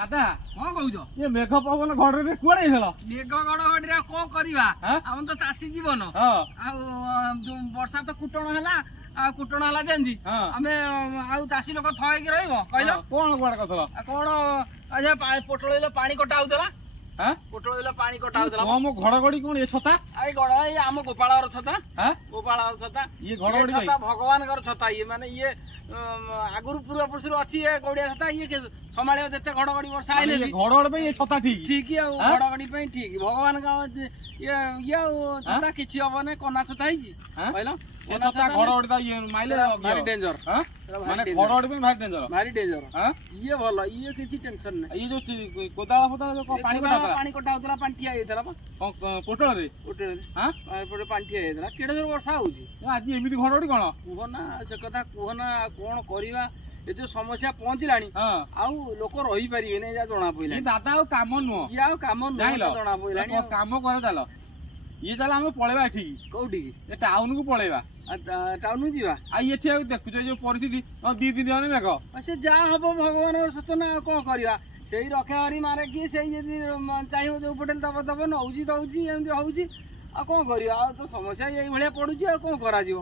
ଦାଦା କଣ କହୁଛ? ଏ ମେଘ ପବନ ଘଡରେ କୁଆଡେ ହେଇଗଲ? ମେଘ ଘଡଘଡିରେ କଣ କରିବା? ଆମର ତ ଚାଷୀ ଜୀବନ। ଆଉ ବର୍ଷା ତ କୁଟଣ ହେଲା, ଆଉ କୁଟଣ ହେଲା ଯେମିତି ଆମେ ଆଉ ଚାଷୀ ଲୋକ ଥୟ ହେଇକି ରହିବ କହିଲ? କଣ କୁଆଡେ କଥା କଣ ପୋଟଳ ପାଣି କଟା ହଉଥିଲା, ପୋଟଳ ପାଣି କଟା ହଉଥିଲା। କମ ଘଡଘଡି କଣ ଏ ଛତା? ଏଇ ଗଡ ଏଇ ଆମ ଗୋପାଳର ଛତା, ଗୋପାଳର ଛତା। ଇଏ ଘଡଘଡି ଛତା ଭଗବାନଙ୍କର ଛତା। ଇଏ ମାନେ ଇଏ ଆଗରୁ ପୂର୍ବ ପୁରୁଷରୁ ଅଛି ଏ ଗଉଡିଆ ଛତା। ଇଏ ସମ୍ଭାଳିବ ଯେତେ ଘଡଘଡି ବର୍ଷା ଆଇଲେ ଘଡଘଡି ପାଇଁ ଏ ଛତା ଠିକ ଠିକ ଆଉ ଘଡଘଡି ପାଇଁ ଠିକ। ଭଗବାନଙ୍କ ଇଏ ଆଉ ଛତା କିଛି ହବନି। କନା ଛତା ହେଇଛି କହିଲ? ଘଡଘଡି ମାଇଲେ ଭାରି ଡେଞ୍ଜର, ମାନେ ଘଡଘଡି ପାଇଁ ଭାରି ଡେଞ୍ଜର, ଭାରି ଡେଞ୍ଜର। ଇଏ ଭଲ, ଇଏ କିଛି ଟେନସନ ନାହିଁ। ଇଏ ଯୋଉ କୋଦାଳ ଫୋଦାଳ ପାଣି କଟା ହଉଥିଲା, ପାଣି ଠିଆ ହେଇଥିଲା ପୋଟଳରେ ଏପଟେ ପାଣି ଠିଆ ହେଇଥିଲା। କେଡେ ଜୋର ବର୍ଷା ହଉଛି ଆଜି ଏମିତି ଘଡଘଡି କଣ କୁହନା, ସେ କଥା କୁହନା। କଣ କରିବା? ଏ ଯୋଉ ସମସ୍ୟା ପହଞ୍ଚିଲାଣି ଆଉ ଲୋକ ରହିପାରିବେନି ଯାହା ଜଣା ପଇଲାଣି। ଦାଦା ଆଉ କାମ ନୁହଁ, ଇଏ ଆଉ କାମ ନୁହଁ ଜଣା ପଇଲାଣି। କାମ କରେ ଚାଲ, ଇଏ ତାହେଲେ ଆମେ ପଳେଇବା ଏଠିକି। କୋଉଠିକି? ଏ ଟାଉନ କୁ ପଳେଇବା। ଟାଉନ ଯିବା? ଆଉ ଏଠି ଆଉ ଦେଖୁଛ ଯୋଉ ପରିସ୍ଥିତି, 2-3 ଦିନ ମେଘ। ସେ ଯାହା ହବ ଭଗବାନଙ୍କର ସୂଚନା। ଆଉ କଣ କରିବା? ସେଇ ରକ୍ଷା ହରି ମାରେ କିଏ ସେଇ ଯଦି ଚାହିଁବ ଯୋଉ ପଟେ ଦବ ନଉଛି ଦଉଛି, ଏମିତି ହଉଛି। ଆଉ କଣ କରିବା? ଆଉ ତ ସମସ୍ୟା ଏଇଭଳିଆ ପଡୁଛି, ଆଉ କଣ କରାଯିବ?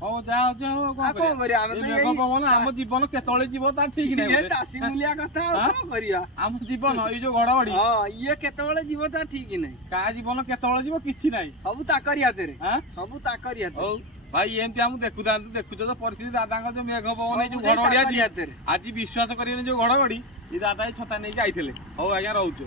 ହଉ ଯାହା ହଉଛି କଣ କରିବା? ଆମେ ଆମ ଜୀବନ କେତେବେଳେ ଯିବ ତା ଠିକ ନାହିଁ। ଚାଷୀ ମୂଲିଆ କଥା, ଆଉ କଣ କରିବା? ଆମ ଜୀବନ ଏଇ ଯୋଉ ଘଡଘଡି, ଇଏ କେତେବେଳେ ଯିବ ତା ଠିକ ନାହିଁ। କାହା ଜୀବନ କେତେବେଳେ ଯିବ କିଛି ନାହିଁ। ସବୁ ତାକରି ହାତରେ, ସବୁ ତାକରି ହାତରେ। ହଉ ଭାଇ, ଏମିତି ଆମକୁ ଦେଖୁଛ ତ ପରିସ୍ଥିତି। ଦାଦାଙ୍କ ଯୋଉ ମେଘ ପବନ, ଏଇ ଯୋଉ ଘଡଘଡି ଆଜି ବିଶ୍ୱାସ କରିବେନି ଯୋଉ ଘଡଘଡି। ଏ ଦାଦା ଏଇ ଛତା ନେଇକି ଆଇଥିଲେ। ହଉ ଆଜ୍ଞା, ରହୁଛୁ।